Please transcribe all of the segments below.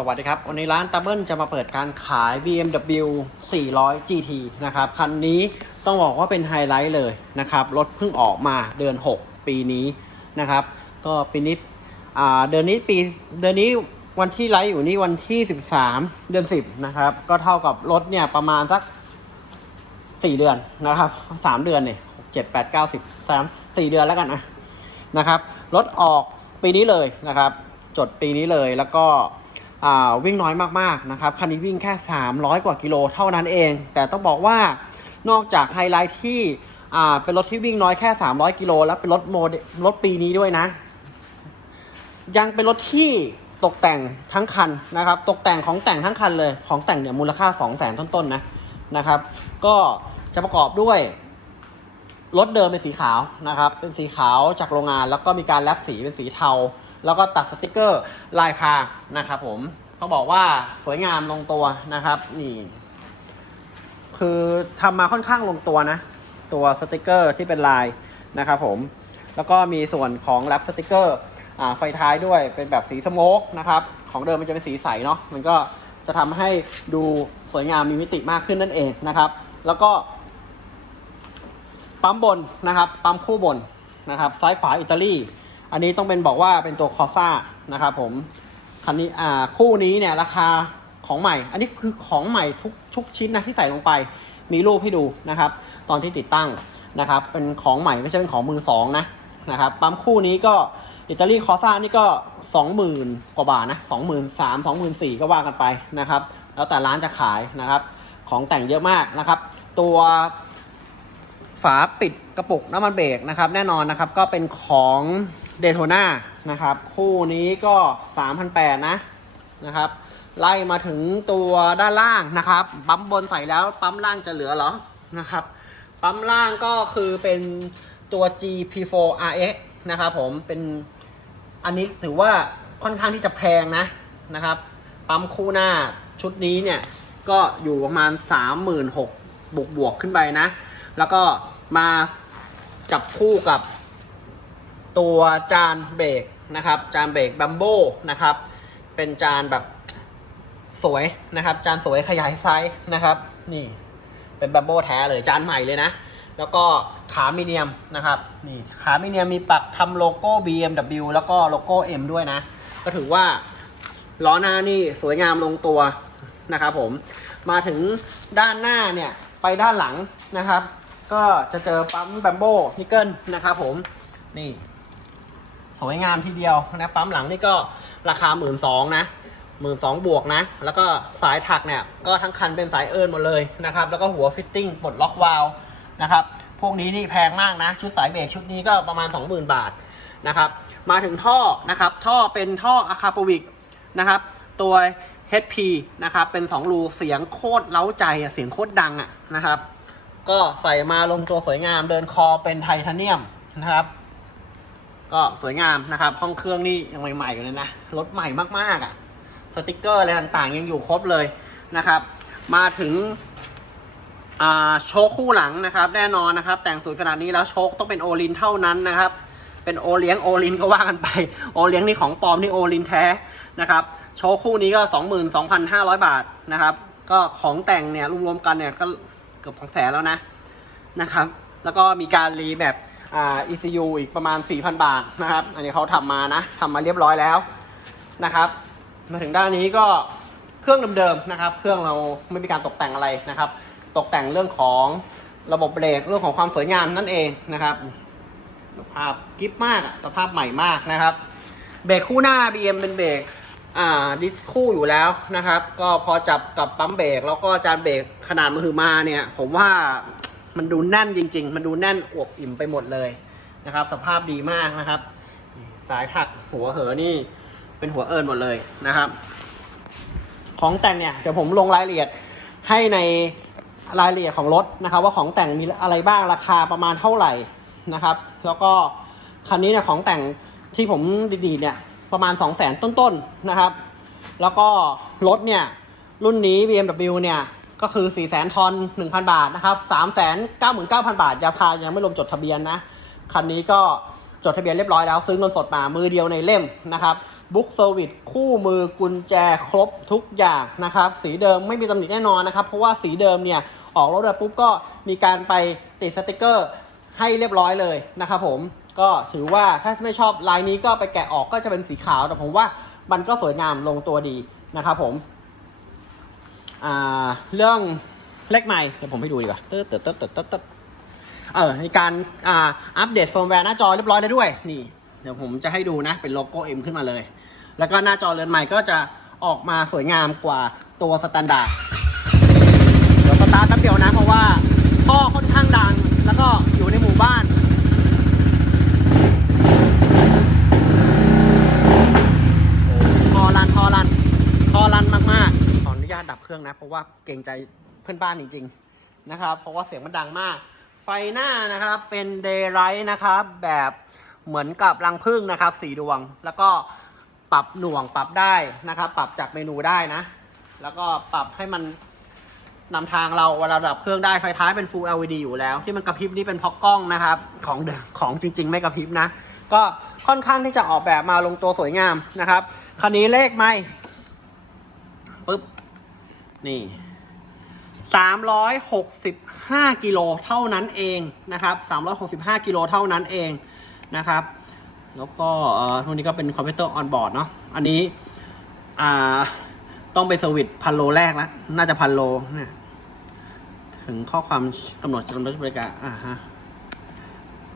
สวัสดีครับ วันนี้ร้านตาเบิลจะมาเปิดการขาย BMW 400 GT นะครับ คันนี้ต้องบอกว่าเป็นไฮไลท์เลยนะครับ รถเพิ่งออกมาเดือน 6 ปีนี้นะครับ ก็ปีนี้เดือนนี้ปีเดือนนี้วันที่ไลฟ์อยู่นี่วันที่ 13 เดือน 10 นะครับ ก็เท่ากับรถเนี่ยประมาณสัก 4 เดือนนะครับ 3 เดือนเนี่ย7 8 9 10 3 4 เดือนแล้วกันนะนะครับ รถออกปีนี้เลยนะครับ จดปีนี้เลยแล้วก็ วิ่งน้อยมากๆนะครับคันนี้วิ่งแค่ 300 กว่ากิโลเท่านั้นเอง แต่ต้องบอกว่านอกจากไฮไลท์ที่เป็นรถที่วิ่งน้อยแค่ 300 กิโลแล้วเป็นรถโมเดลรถปีนี้ด้วยนะ ยังเป็นรถที่ตกแต่งทั้งคันนะครับ ตกแต่งของแต่งทั้งคันเลย ของแต่งเนี่ยมูลค่า 2 0 0 0 0 0 ต้นๆนะนะครับ ก็จะประกอบด้วยรถเดิมเป็นสีขาวนะครับ เป็นสีขาวจากโรงงานแล้วก็มีการแลบสีเป็นสีเทา แล้วก็ตัดสติกเกอร์ลายพรางนะครับผมต้องบอกว่าสวยงามลงตัวนะครับนี่คือทำมาค่อนข้างลงตัวนะ ตัวสติกเกอร์ที่เป็นลายนะครับผมแล้วก็มีส่วนของแรปสติกเกอร์ไฟท้ายด้วยเป็นแบบสีสโมกนะครับของเดิมมันจะเป็นสีใสเนาะมันก็จะทำให้ดูสวยงามมีมิติมากขึ้นนั่นเองนะครับ แล้วก็ปั๊มบนนะครับ ปั๊มคู่บนนะครับ ซ้ายขวาอิตาลี อันนี้ต้องเป็นบอกว่าเป็นตัวคอซ่านะครับผมคันนี้อ่าคู่นี้เนี่ยราคาของใหม่ อันนี้คือของใหม่ทุกทุกชิ้นนะที่ใส่ลงไปมีรูปให้ดูนะครับ ตอนที่ติดตั้งนะครับ เป็นของใหม่ไม่ใช่เป็นของมือสองนะนะครับปั๊มคู่นี้ก็อิตาลีคอซ่านี่ก็ 20,000 กว่าบาทนะ23,000 24,000ก็ว่ากันไปนะครับ แล้วแต่ร้านจะขายนะครับ ของแต่งเยอะมากนะครับ ตัวฝาปิดกระปุกน้ำมันเบรกนะครับ แน่นอนนะครับก็เป็นของ เดโ t นานะครับ คู่นี้ก็ 3,800 นะนะครับ ไล่มาถึงตัวด้านล่างนะครับ ปั๊มบนใส่แล้วปั๊มล่างจะเหลือเหรอนะครับ ปั๊มล่างก็คือเป็นตัว GP4RX นะครับผมเป็นอันนี้ถือว่าค่อนข้างที่จะแพงนะนะครับ ปั๊มคู่หน้าชุดนี้เนี่ย ก็อยู่ประมาณ 36,000บวกบวกขึ้นไปนะ แล้วก็มาจับคู่กับ ตัวจานเบรกนะครับจานเบรกบัมโบนะครับเป็นจานแบบสวยนะครับจานสวยขยายไซส์นะครับนี่เป็นบัมโบแท้เลยจานใหม่เลยนะ แล้วก็ขามีเนียมนะครับนี่ขามีเนียมมีปักทำโลโก้ BMW แล้วก็โลโก้ M ด้วยนะ ก็ถือว่าล้อหน้านี่สวยงามลงตัวนะครับผมมาถึงด้านหน้าเนี่ยไปด้านหลังนะครับ ก็จะเจอปั๊มแบมโบนิกเกิลนะครับผมนี่ สวยงามทีเดียวนะปั๊มหลังนี่ก็ราคา1 2ื่นสองนะหมื่นสองบวกนะ แล้วก็สายถักเนี่ยก็ทั้งคันเป็นสายเอิร์นหมดเลยนะครับ แล้วก็หัวฟิตติ้งปลดล็อกวาล์วนะครับ พวกนี้นี่แพงมากนะ ชุดสายเบรกชุดนี้ก็ประมาณ 20,000 บาทนะครับ มาถึงท่อนะครับ ท่อเป็นท่ออะคาปวิกนะครับ ตัว HP นะครับ เป็น 2 รูเสียงโคตรเล้าใจอะเสียงโคตรดังอะนะครับ ก็ใส่มาลงตัวสวยงามเดินคอเป็นไทเทเนียมนะครับ ก็สวยงามนะครับ ห้องเครื่องนี่ยังใหม่ๆอยู่เลยนะ รถใหม่มากๆอะ่ะ สติกเกอร์อะไรต่างๆ ยังอยู่ครบเลยนะครับ มาถึงโชคคู่หลังนะครับ แน่นอนนะครับ แต่งสวยขนาดนี้แล้วโชคต้องเป็นโอลินเท่านั้นนะครับ เป็นโอเลี้ยงโอลินก็ว่ากันไป โอเลี้ยงนี่ของปลอมนี่โอลินแท้นะครับ โชคคู่นี้ก็ 22,500 บาทนะครับ ก็ของแต่งเนี่ยรวมๆกันเนี่ยก็เกือบสองแสนแล้วนะนะครับ แล้วก็มีการรีแบบ อ่า ECU อีกประมาณ 4,000 บาทนะครับ อันนี้เขาทำมานะทำมาเรียบร้อยแล้วนะครับ มาถึงด้านนี้ก็เครื่องเดิมๆนะครับ เครื่องเราไม่มีการตกแต่งอะไรนะครับ ตกแต่งเรื่องของระบบเบรกเรื่องของความสวยงามนั่นเองนะครับ สภาพกิฟมากสภาพใหม่มากนะครับ เบรกคู่หน้า BM เป็นเบรกอ่าดิสคู่อยู่แล้วนะครับ ก็พอจับกับปั๊มเบรกแล้วก็จานเบรกขนาดมือมาเนี่ย ผมว่า มันดูแน่นจริง ๆ มันดูแน่นอวบอิ่มไปหมดเลยนะครับ สภาพดีมากนะครับ สายถักหัวเหอนี่เป็นหัวเอิญหมดเลยนะครับ ของแต่งเนี่ยเดี๋ยวผมลงรายละเอียดให้ในรายละเอียดของรถนะครับ ว่าของแต่งมีอะไรบ้างราคาประมาณเท่าไหร่นะครับ แล้วก็คันนี้เนี่ยของแต่งที่ผมดีๆเนี่ยประมาณ 2 0 0 0 0 0 ต้นๆนะครับ แล้วก็รถเนี่ยรุ่นนี้ BMW เนี่ย ก็คือ 4 0 0 0 0 0ทอน 1,000 บาทนะครับ3 9 9 0 0 0 บาทราคายังไม่รวมจดทะเบียนนะ คันนี้ก็จดทะเบียนเรียบร้อยแล้วซื้อเงินสดมามือเดียวในเล่มนะครับบุ๊กเซอร์วิสคู่มือกุญแจครบทุกอย่างนะครับ สีเดิมไม่มีตำหนิแน่นอนนะครับ เพราะว่าสีเดิมเนี่ย ออกรถมาปุ๊บก็มีการไปติดสติกเกอร์ให้เรียบร้อยเลยนะครับผมก็ถือว่าถ้าไม่ชอบลายนี้ก็ไปแกะออกก็จะเป็นสีขาวแต่ผมว่ามันก็สวยงามลงตัวดีนะครับผม เรื่องเลขใหม่เดี๋ยวผมให้ดูดีกว่าเติร์ดเติร์ดตึ๊ดตึ๊ดตึ๊ดตึ๊ดเออในการอ่าอัปเดตเฟิร์มแวร์หน้าจอเรียบร้อยแล้วด้วยนี่เดี๋ยวผมจะให้ดูนะเป็นโลโก้ M ขึ้นมาเลย แล้วก็หน้าจอเรือนใหม่ก็จะออกมาสวยงามกว่าตัวสแตนดาร์ดเดี๋ยวสตาร์ทแป๊บเดียวนะเพราะว่าพ่อค่อนข้างดัง แล้วก็อยู่ในหมู่บ้าน ทอรันทอรันทอรันมากๆ ขออ นุญาตดับเครื่องนะ เพราะว่าเกรงใจเพื่อนบ้านจริงๆนะครับ เพราะว่าเสียงมันดังมาก ไฟหน้านะครับเป็นเดย์ไ g ท์นะครับ แบบเหมือนกับรังผึ้งนะครับสีดวง แล้วก็ปรับหน่วงปรับได้นะครับ ปรับจากเมนูได้นะ แล้วก็ปรับให้มันนำทางเราเวลาดับเครื่องได้ไฟท้ายเป็น Full LED อยู่แล้ว ที่มันกระพริบนี่เป็นเพราะกล้องนะครับของเดิมของจริง ๆ ไม่กระพริบนะ ก็ค่อนข้างที่จะออกแบบมาลงตัวสวยงามนะครับคันนี้เลขไม่ นี่365กิโลเท่านั้นเองนะครับ365กิโลเท่านั้นเองนะครับ แล้วก็เอ่อพวกนี้ก็เป็นคอมพิวเตอร์ออนบอร์ดเนาะอันนี้อ่าต้องไปเซอร์วิสพันโลแรกแล้วน่าจะพันโลเนี่ยถึงข้อความกำหนดจำนวนบริการอ่าฮะ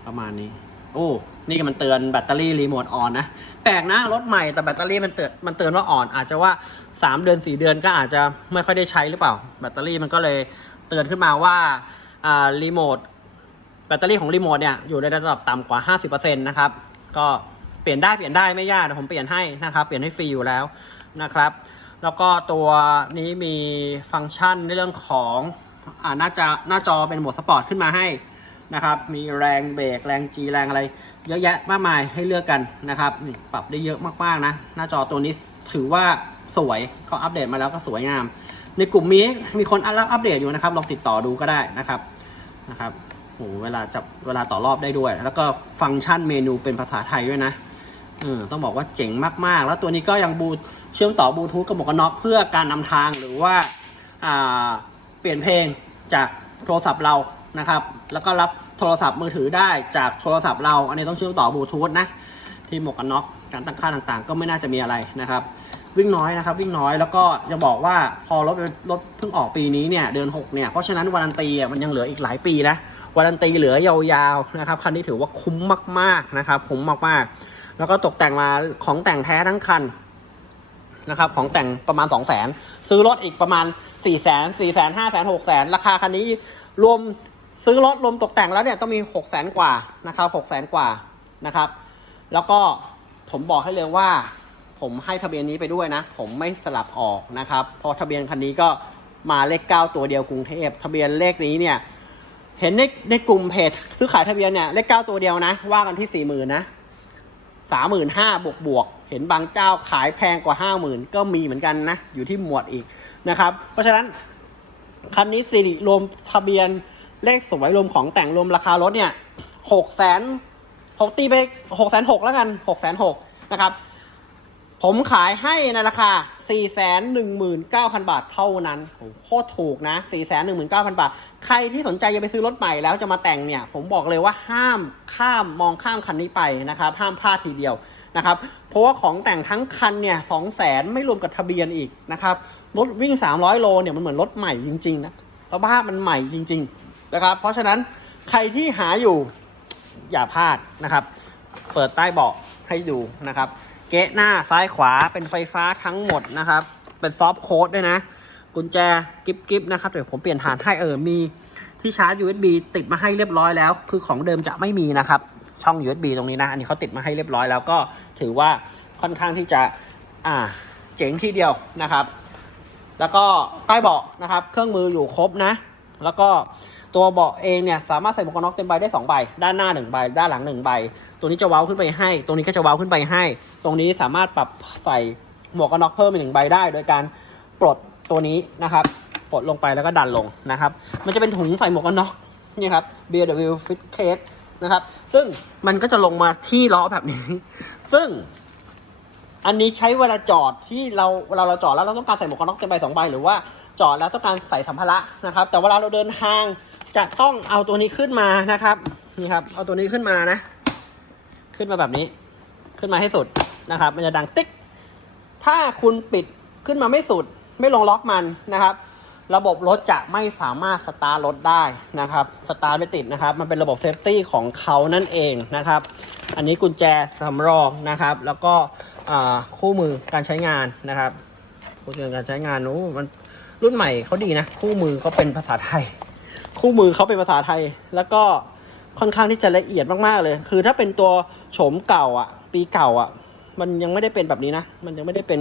ประมาณนี้ โอ้นี่มันเตือนแบตเตอรี่รีโมทออนนะ แปลกนะรถใหม่แต่แบตเตอรี่มันเตือนมันเตือนว่าอ่อน อาจจะว่า 3 เดือน 4 เดือนก็อาจจะไม่ค่อยได้ใช้หรือเปล่า แบตเตอรี่มันก็เลยเตือนขึ้นมาว่าอ่ารีโมทแบตเตอรี่ของรีโมทเนี่ยอยู่ในระดับต่ำกว่า 50%นะครับก็เปลี่ยนได้เปลี่ยนได้ไม่ยากเดี๋ยวผมเปลี่ยนให้นะครับ เปลี่ยนให้ฟรีอยู่แล้วนะครับ แล้วก็ตัวนี้มีฟังก์ชันในเรื่องของอ่าหน้าจอหน้าจอเป็นโหมดสปอร์ตขึ้นมาให้ นะครับ มีแรงเบรกแรงจีแรงอะไร เยอะแยะมากมายให้เลือกกันนะครับนี่ปรับได้เยอะมากๆนะ หน้าจอตัวนี้ถือว่าสวยเขาอัปเดตมาแล้วก็สวยงาม ในกลุ่มนี้มีคนอัปอัปเดตอยู่นะครับลองติดต่อดูก็ได้นะครับนะครับโหเวลาจับเวลาต่อรอบได้ด้วย แล้วก็ฟังก์ชันเมนูเป็นภาษาไทยด้วยนะเออต้องบอกว่าเจ๋งมากๆ แล้วตัวนี้ก็ยังบลูเชื่อมต่อบลูทูธกับหมวกกันน็อกเพื่อการนำทางหรือว่าอ่าเปลี่ยนเพลงจากโทรศัพท์เรา นะครับ แล้วก็รับโทรศัพท์มือถือได้จากโทรศัพท์เรา อันนี้ต้องเชื่อมต่อบลูทูธนะ ที่หมวกกันน็อก การตั้งค่าต่างๆ ก็ไม่น่าจะมีอะไรนะครับ วิ่งน้อยนะครับ วิ่งน้อย แล้วก็จะบอกว่าพอรถรถเพิ่งออกปีนี้เนี่ย เดือน6เนี่ย เพราะฉะนั้นวารันตีมันยังเหลืออีกหลายปีนะวารันตีเหลือยาวๆนะครับ คันนี้ถือว่าคุ้มมากๆนะครับ คุ้มมากๆ แล้วก็ตกแต่งมาของแต่งแท้ทั้งคันนะครับของแต่งประมาณ 2 0 0 0 0 0 ซื้อรถอีกประมาณ 4 0 0 0 0 0 4 0 0 0 0 5 0 0 0 0 6 0 0 0 0 ราคาคันนี้รวม ซื้อรถรวมตกแต่งแล้วเนี่ยต้องมี6 0 0 0 0 0กว่านะครับ6 0 0 0 0กว่านะครับ แล้วก็ผมบอกให้เลยว่า ผมให้ทะเบียนนี้ไปด้วยนะ ผมไม่สลับออกนะครับ เพราะทะเบียนคันนี้ก็มาเลข 9 ตัวเดียวกรุงเทพทะเบียนเลขนี้เนี่ยเห็นในในกลุ่มเพจซื้อขายทะเบียนเนี่ยเลข 9 ตัวเดียวนะ ว่ากันที่ 4 0,000นะสามหมื่นห้าบวกบวกเห็นบางเจ้าขายแพงกว่าห้าหมื่นก็มีเหมือนกันนะ อยู่ที่หมวดอีกนะครับ เพราะฉะนั้นคันนี้สิริรวมทะเบียน เลขสวยรวมของแต่งรวมราคารถเนี่ยหกแสนหกตีไปหกแสนหกแล้วกันหกแสนหกนะครับ ผมขายให้ในราคา419,000บาทเท่านั้นโอ้โหโคตรถูกนะ419,000บาท ใครที่สนใจจะไปซื้อรถใหม่แล้วจะมาแต่งเนี่ย ผมบอกเลยว่าห้ามข้ามมองข้ามคันนี้ไปนะครับ ห้ามพลาดทีเดียวนะครับ เพราะว่าของแต่งทั้งคันเนี่ย200,000ไม่รวมกับทะเบียนอีกนะครับ รถวิ่ง 300 โลเนี่ยมันเหมือนรถใหม่จริง ๆ นะ สภาพมันใหม่จริง ๆ นะครับ เพราะฉะนั้นใครที่หาอยู่อย่าพลาดนะครับ เปิดใต้เบาะให้ดูนะครับ เกะหน้าซ้ายขวาเป็นไฟฟ้าทั้งหมดนะครับ เป็นซอฟต์โค้ดด้วยนะ กุญแจกิฟกิฟนะครับ เดี๋ยวผมเปลี่ยนฐานให้เออมีที่ชาร์จ USB ติดมาให้เรียบร้อยแล้ว คือของเดิมจะไม่มีนะครับ ช่อง USB ตรงนี้นะ อันนี้เขาติดมาให้เรียบร้อยแล้วก็ถือว่าค่อนข้างที่จะอ่าเจ๋งทีเดียวนะครับ แล้วก็ใต้เบาะนะครับ เครื่องมืออยู่ครบนะ แล้วก็ ตัวเบาะเองเนี่ยสามารถใส่หมวกกันน็อกเต็มใบได้2ใบ ด้านหน้า1ใบ ด้านหลัง1ใบ ตัวนี้จะเว้าขึ้นไปให้ตรงนี้ก็จะเว้าขึ้นไปให้ ตรงนี้สามารถปรับใส่หมวกกันน็อกเพิ่มอีกหนึ่งใบได้ โดยการปลดตัวนี้นะครับ ปลดลงไปแล้วก็ดันลงนะครับ มันจะเป็นถุงใส่หมวกกันน็อกนี่ครับ B&W Fit Case นะครับ ซึ่งมันก็จะลงมาที่ล้อแบบนี้ ซึ่งอันนี้ใช้เวลาจอดที่เราเวลาเราจอดแล้วเราต้องการใส่หมวกกันน็อกเต็มใบสองใบหรือว่าจอดแล้วต้องการใส่สัมภาระนะครับ แต่เวลาเราเดินทาง จะต้องเอาตัวนี้ขึ้นมานะครับ นี่ครับ เอาตัวนี้ขึ้นมานะ ขึ้นมาแบบนี้ ขึ้นมาให้สุดนะครับ มันจะดังติ๊ก ถ้าคุณปิดขึ้นมาไม่สุด ไม่ลงล็อกมันนะครับ ระบบรถจะไม่สามารถสตาร์ทรถได้นะครับ สตาร์ทไม่ติดนะครับ มันเป็นระบบเซฟตี้ของเขานั่นเองนะครับ อันนี้กุญแจสำรองนะครับ แล้วก็อ่าคู่มือการใช้งานนะครับคู่มือการใช้งานโอ้มันรุ่นใหม่เขาดีนะ คู่มือเขาเป็นภาษาไทย คู่มือเขาเป็นภาษาไทย แล้วก็ค่อนข้างที่จะละเอียดมากๆเลย คือถ้าเป็นตัวโฉมเก่าอะ ปีเก่าอะ มันยังไม่ได้เป็นแบบนี้นะ มันยังไม่ได้เป็น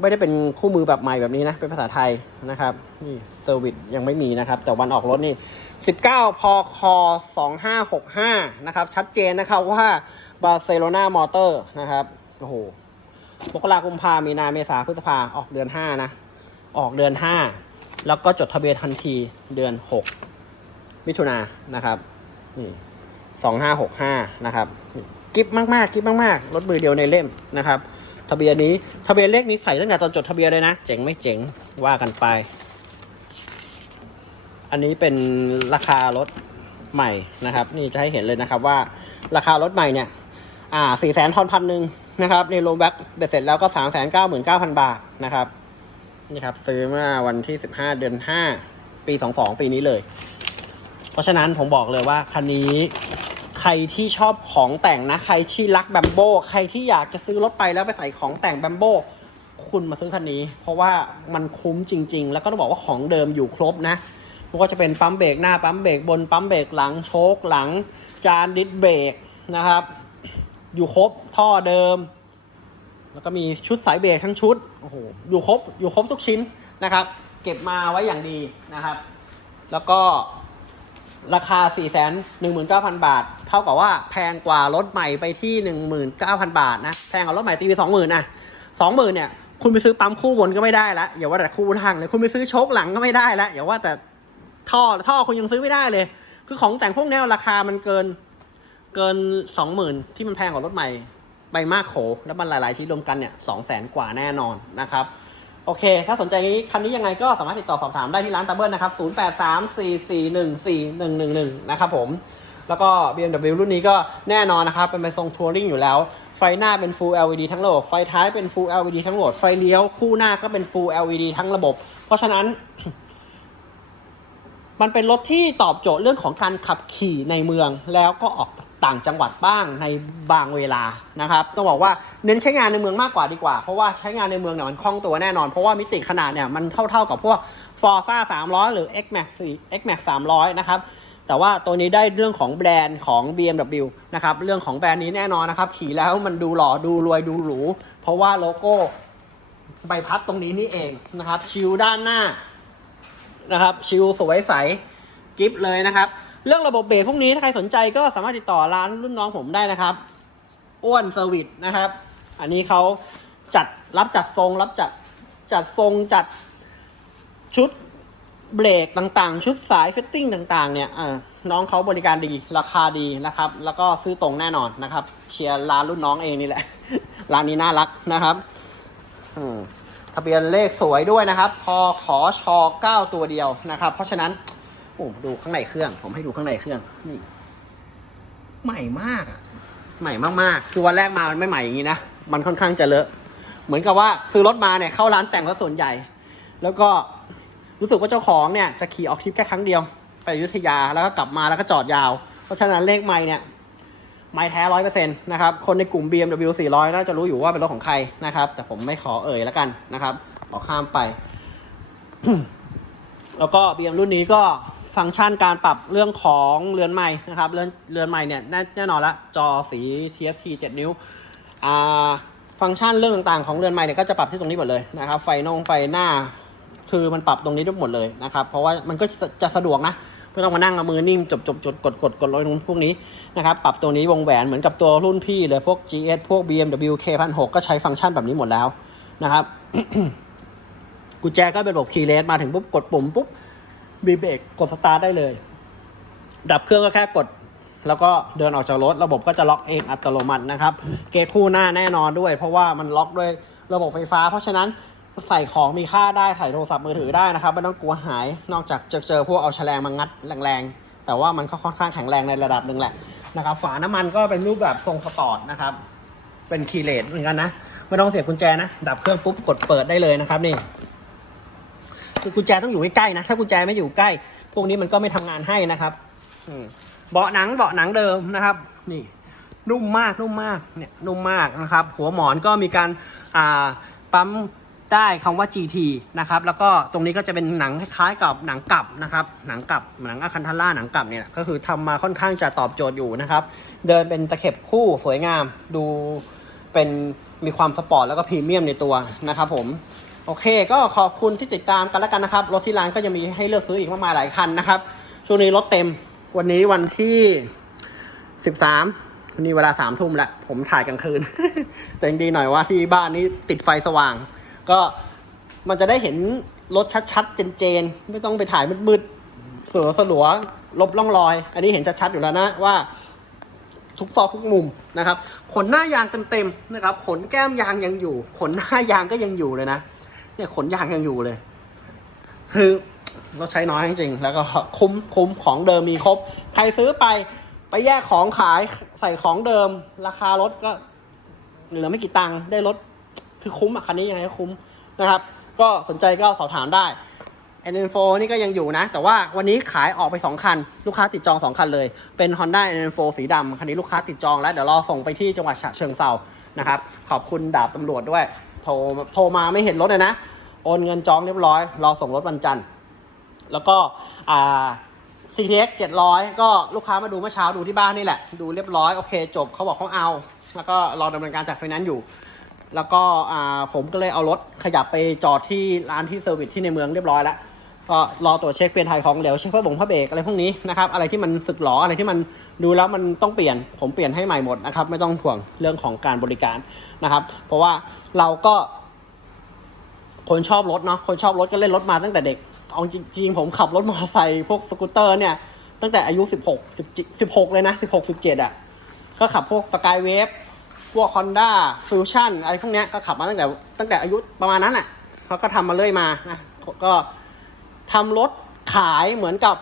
ไม่ได้เป็นคู่มือแบบใหม่แบบนี้นะ เป็นภาษาไทยนะครับ นี่เซอร์วิสยังไม่มีนะครับ แต่วันออกรถนี่ 19 พค 2565 นะครับ ชัดเจนนะครับว่าบาร์เซโลนามอเตอร์นะครับ โอ้โหมกราคมพามีนาเมษาพฤษภาออกเดือน 5 นะ ออกเดือน 5 แล้วก็จดทะเบียนทันทีเดือน 6 มิถุนายนนะครับนี่2565นะครับกิฟมากๆกิฟมากๆรถมือเดียวในเล่มนะครับ ทะเบียนนี้ทะเบียนเลขนี้ใส่ตั้งแต่ตอนจดทะเบียนเลยนะ เจ๋งไม่เจ๋งว่ากันไป อันนี้เป็นราคารถใหม่นะครับ นี่จะให้เห็นเลยนะครับว่าราคารถใหม่เนี่ย อ่าสี่แสนทอนพันหนึ่งนะครับในโรแบ็กเบ็ดเสร็จแล้วก็สามแสนเก้าหมื่นเก้าพันบาทนะครับ นี่ครับซื้อเมื่อวันที่สิบห้าเดือนห้าปีสองสองปีนี้เลย เพราะฉะนั้นผมบอกเลยว่าคันนี้ใครที่ชอบของแต่งนะ ใครที่รักแบมโบใครที่อยากจะซื้อรถไปแล้วไปใส่ของแต่งแบมโบคุณมาซื้อคันนี้ เพราะว่ามันคุ้มจริง ๆ แล้วก็ต้องบอกว่าของเดิมอยู่ครบนะไม่ว่าจะเป็นปั๊มเบรกหน้าปั๊มเบรกบนปั๊มเบรกหลังโชคหลัง จานดิสเบรกนะครับ อยู่ครบท่อเดิม แล้วก็มีชุดสายเบรกทั้งชุดโอ้โหอยู่ครบอยู่ครบทุกชิ้นนะครับ เก็บมาไว้อย่างดีนะครับ แล้วก็ราคา 4 1 9 0 0 0 บาท เท่ากับว่าแพงกว่ารถใหม่ไปที่ 19,000 บาทนะ แพงกว่ารถใหม่ตีไป20,000นะ20,000เนี่ย คุณไปซื้อปั๊มคู่บนก็ไม่ได้ละอย่าว่าแต่คู่ทางเลย คุณไปซื้อโชคหลังก็ไม่ได้ละอย่าว่าแต่ท่อท่อคุณยังซื้อไม่ได้เลย คือของแต่งพวกนี้ราคามันเกินเกิน 20,000 ที่มันแพงกว่ารถใหม่ ไปมากโข แล้วมันหลาย ๆ ชิ้นรวมกันเนี่ย200,000กว่าแน่นอนนะครับโอเค ถ้าสนใจนี้คันนี้ยังไงก็สามารถติดต่อสอบถามได้ที่ร้านตาเบิลนะครับ 0834414111 นะครับผม แล้วก็ BMW รุ่นนี้ก็แน่นอนนะครับ เป็นไปทรงทัวริงอยู่แล้ว ไฟหน้าเป็น Full LED ทั้งระบบ ไฟท้ายเป็น Full LED ทั้งหมดไฟเลี้ยวคู่หน้าก็เป็น Full LED ทั้งระบบ เพราะฉะนั้น มันเป็นรถที่ตอบโจทย์เรื่องของการขับขี่ในเมืองแล้วก็ออก ต่างจังหวัดบ้างในบางเวลานะครับต้องบอกว่าเน้นใช้งานในเมืองมากกว่าดีกว่า เพราะว่าใช้งานในเมืองเนี่ยมันคล่องตัวแน่นอน เพราะว่ามิติขนาดเนี่ยมันเท่าๆกับพวก Forza 300 หรือ X-Max 4 X-Max 300 นะครับแต่ว่าตัวนี้ได้เรื่องของแบรนด์ของ BMW นะครับเรื่องของแบรนด์นี้แน่นอนนะครับขี่แล้วมันดูหล่อดูรวยดูหรูเพราะว่าโลโก้ใบพัดตรงนี้นี่เองนะครับชิลด้านหน้านะครับชิลสวยใสกิฟเลยนะครับ เรื่องระบบเบรกพวกนี้ถ้าใครสนใจก็สามารถติดต่อร้านรุ่นน้องผมได้นะครับอ้วนเซอร์วิสนะครับ อันนี้เขาจัดรับจัดทรง รับจัดจัดทรงจัดชุดเบรกต่างๆ ชุดสายฟิตติ้งต่างๆเนี่ยอ่าน้องเขาบริการดีราคาดีนะครับ แล้วก็ซื้อตรงแน่นอนนะครับ เชียร์ร้านรุ่นน้องเองนี่แหละ ร้านนี้น่ารักนะครับทะเบียนเลขสวยด้วยนะครับ พอขอชอ9ตัวเดียวนะครับ เพราะฉะนั้น โอ้ดูข้างในเครื่อง ผมให้ดูข้างในเครื่อง นี่ ใหม่มากอะใหม่มากๆ คือวันแรกมามันไม่ใหม่อย่างนี้นะ มันค่อนข้างจะเลอะ เหมือนกับว่าซื้อรถมาเนี่ยเข้าร้านแต่งรถส่วนใหญ่ แล้วก็รู้สึกว่าเจ้าของเนี่ยจะขี่ออกทริปแค่ครั้งเดียว ไปอยุธยาแล้วก็กลับมาแล้วก็จอดยาว เพราะฉะนั้นเลขไม่เนี่ยไม่แท้ร้อยเปอร์เซ็นต์นะครับ คนในกลุ่ม BMW 400 น่าจะรู้อยู่ว่าเป็นรถของใครนะครับ แต่ผมไม่ขอเอ่ยแล้วกันนะครับ ขอข้ามไป แล้วก็ BM รุ่นนี้ก็ ฟังก์ชันการปรับเรื่องของเรือนใหม่นะครับ เรือนเรือนใหม่เนี่ยแน่แน่นอนละจอสี TFT 7 นิ้วอ่าฟังก์ชันเรื่องต่างๆของเรือนใหม่เนี่ยก็จะปรับที่ตรงนี้หมดเลยนะครับ ไฟนงไฟหน้าคือมันปรับตรงนี้ได้หมดเลยนะครับ เพราะว่ามันก็จะสะดวกนะไม่ต้องมานั่งเอามือนิ่งจบจบจดกดกดกดลอยตรงพวกนี้นะครับปรับตัวนี้วงแหวนเหมือนกับตัวรุ่นพี่เลยพวก GS พวก BMW K1006 ก็ใช้ฟังก์ชันแบบนี้หมดแล้วนะครับกุญแจก็เป็นระบบคีย์เลสมาถึงปุ๊บกดปุ่มปุ๊บ บีเบรกกดสตาร์ทได้เลย ดับเครื่องก็แค่กด แล้วก็เดินออกจากรถ ระบบก็จะล็อกเองอัตโนมัตินะครับ เกยร์คู่หน้าแน่นอนด้วย เพราะว่ามันล็อกด้วยระบบไฟฟ้า เพราะฉะนั้นใส่ของมีค่าได้ถ่ายโทรศัพท์มือถือได้นะครับไม่ต้องกลัวหายนอกจากจะเจอพวกเอาแฉลงมางัดแรงๆ แต่ว่ามันก็ค่อนข้างแข็งแรงในระดับหนึ่งแหละนะครับฝาน้ำมันก็เป็นรูปแบบทรงสปอร์ตนะครับ เป็นคีเลสเหมือนกันนะไม่ต้องเสียบกุญแจนะ ดับเครื่องปุ๊บกดเปิดได้เลยนะครับนี่ คือกุญแจต้องอยู่ใกล้ๆนะ ถ้ากุญแจไม่อยู่ใกล้ พวกนี้มันก็ไม่ทำงานให้นะครับเบาะหนังเบาะหนังเดิมนะครับ นี่ นุ่มมากนุ่มมากเนี่ยนุ่มมากนะครับ หัวหมอนก็มีการอ่าปั๊มได้คำว่า GT นะครับ แล้วก็ตรงนี้ก็จะเป็นหนังคล้ายๆกับหนังกลับนะครับ หนังกลับหนังอะคันทาร่าหนังกลับเนี่ยก็คือทำมาค่อนข้างจะตอบโจทย์อยู่นะครับ เดินเป็นตะเข็บคู่สวยงาม ดูเป็นมีความสปอร์ตแล้วก็พรีเมียมในตัวนะครับผม โอเค ก็ขอบคุณที่ติดตามกันแล้วกันนะครับ รถที่ร้านก็ยังมีให้เลือกซื้ออีกมากมายหลายคันนะครับ ช่วงนี้รถเต็ม วันนี้วันที่สิบสามวันนี้เวลาสามทุ่มแล้ว ผมถ่ายกลางคืน แต่ยังดีหน่อยว่าที่บ้านนี้ติดไฟสว่าง ก็มันจะได้เห็นรถชัดๆ เจนๆ ไม่ต้องไปถ่ายมืดๆสลัวสลัวลบร่องรอย อันนี้เห็นชัดๆ อยู่แล้วนะว่าทุกซอกทุกมุมนะครับ ขนหน้ายางเต็มๆนะครับ ขนแก้มยางยังอยู่ ขนหน้ายางก็ยังอยู่เลยนะ เนี่ยขนยางยังอยู่เลย คือเราใช้น้อยจริงๆ แล้วก็คุ้มคุ้มของเดิมมีครบ ใครซื้อไปไปแยกของขายใส่ของเดิม ราคารถก็เหลือไม่กี่ตังค์ได้รถคือคุ้มอะคันนี้ยังไงก็คุ้มนะครับ ก็สนใจก็สอบถามได้ n n 4นี่ก็ยังอยู่นะ แต่ว่าวันนี้ขายออกไป 2 คัน ลูกค้าติดจอง 2 คันเลย เป็น Honda n n 4สีดำคันนี้ลูกค้าติดจองแล้ว เดี๋ยวรอส่งไปที่จังหวัดฉะเชิงเซานะครับ ขอบคุณดาบตำรวจด้วย โทรโทรมาไม่เห็นรถเลยนะ โอนเงินจองเรียบร้อย รอส่งรถวันจันทร์ แล้วก็อ่า CTX 700 ก็ลูกค้ามาดูเมื่อเช้าดูที่บ้านนี่แหละ ดูเรียบร้อย โอเค จบเขาบอกเขาเอา แล้วก็รอดำเนินการจากไฟแนนซ์อยู่ แล้วก็อ่าผมก็เลยเอารถขยับไปจอดที่ร้านที่เซอร์วิสที่ในเมืองเรียบร้อยแล้ว ก็รอตรวจเช็คเปลี่ยนไทยของเหลวเช็คพระบงพระเบรกอะไรพวกนี้นะครับอะไรที่มันสึกหรออะไรที่มันดูแล้วมันต้องเปลี่ยนผมเปลี่ยนให้ใหม่หมดนะครับไม่ต้องห่วงเรื่องของการบริการนะครับ เพราะว่าเราก็คนชอบรถเนาะคนชอบรถก็เล่นรถมาตั้งแต่เด็กเอาจริงๆผมขับรถมอเตอร์ไซค์พวกสกูตเตอร์เนี่ยตั้งแต่อายุ 16 10 16 เลยนะ 16 17อะก็ขับพวกสกายเวฟพวก Honda Fusion อะไรพวกเนี้ยก็ขับมาตั้งแต่ตั้งแต่อายุประมาณนั้นแหละเขาก็ทำมาเรื่อยมานะก็ ทำรถขายเหมือนกับ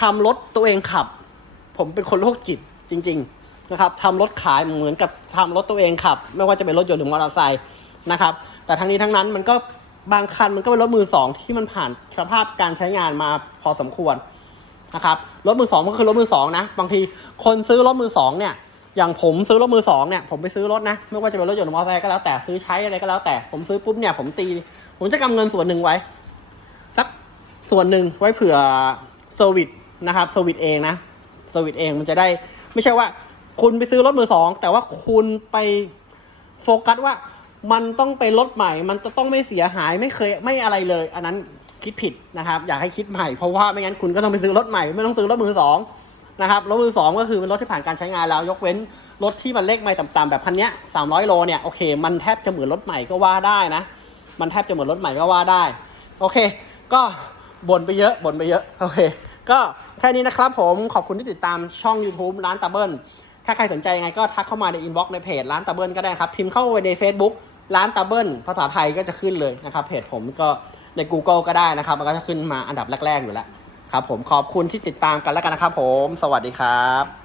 ทำรถตัวเองขับ ผมเป็นคนโรคจิตจริง ๆนะครับทำรถขายเหมือนกับทำรถตัวเองขับ ไม่ว่าจะเป็นรถยนต์หรือมอเตอร์ไซค์นะครับ แต่ทั้งนี้ทั้งนั้นมันก็บางคันมันก็เป็นรถมือสองที่มันผ่านสภาพการใช้งานมาพอสมควรนะครับรถมือสองก็คือรถมือสองนะบางทีคนซื้อรถมือสองเนี่ยอย่างผมซื้อรถมือสองเนี่ยผมไปซื้อรถนะไม่ว่าจะเป็นรถยนต์หรือมอเตอร์ไซค์ก็แล้วแต่ซื้อใช้อะไรก็แล้วแต่ผมซื้อปุ๊บเนี่ยผมตี ผมจะกำเงินส่วนหนึ่งไว้ ส่วนหนึ่งไว้เผื่อเซอร์วิสนะครับเซอร์วิสเองนะเซอร์วิสเองมันจะได้ ไม่ใช่ว่าคุณไปซื้อรถมือสองแต่ว่าคุณไปโฟกัสว่ามันต้องเป็นรถใหม่ มันจะต้องไม่เสียหายไม่เคยไม่อะไรเลย อันนั้นคิดผิดนะครับ อยากให้คิดใหม่เพราะว่าไม่งั้นคุณก็ต้องไปซื้อรถใหม่ไม่ต้องซื้อรถมือสองนะครับรถมือสองก็คือเป็นรถที่ผ่านการใช้งานแล้ว ยกเว้นรถที่มันเลขไม่ต่ำๆแบบคันนี้สามร้อยโลเนี่ยโอเคมันแทบจะเหมือนรถใหม่ก็ว่าได้นะ มันแทบจะเหมือนรถใหม่ก็ว่าได้ โอเค ก็ บ่นไปเยอะบ่นไปเยอะโอเคก็แค่นี้นะครับผมขอบคุณที่ติดตามช่อง YouTube ร้านตาเบิลถ้าใครสนใจยังไงก็ทักเข้ามาในอินบ็อกซ์ในเพจร้านตาเบิลก็ได้ครับ พิมพ์เข้าไปใน Facebook ร้านตาเบิลภาษาไทยก็จะขึ้นเลยนะครับเพจผมก็ใน Google ก็ได้นะครับ มันก็จะขึ้นมาอันดับแรก ๆ อยู่แล้วครับผมขอบคุณที่ติดตามกันแล้วกันนะครับผม สวัสดีครับ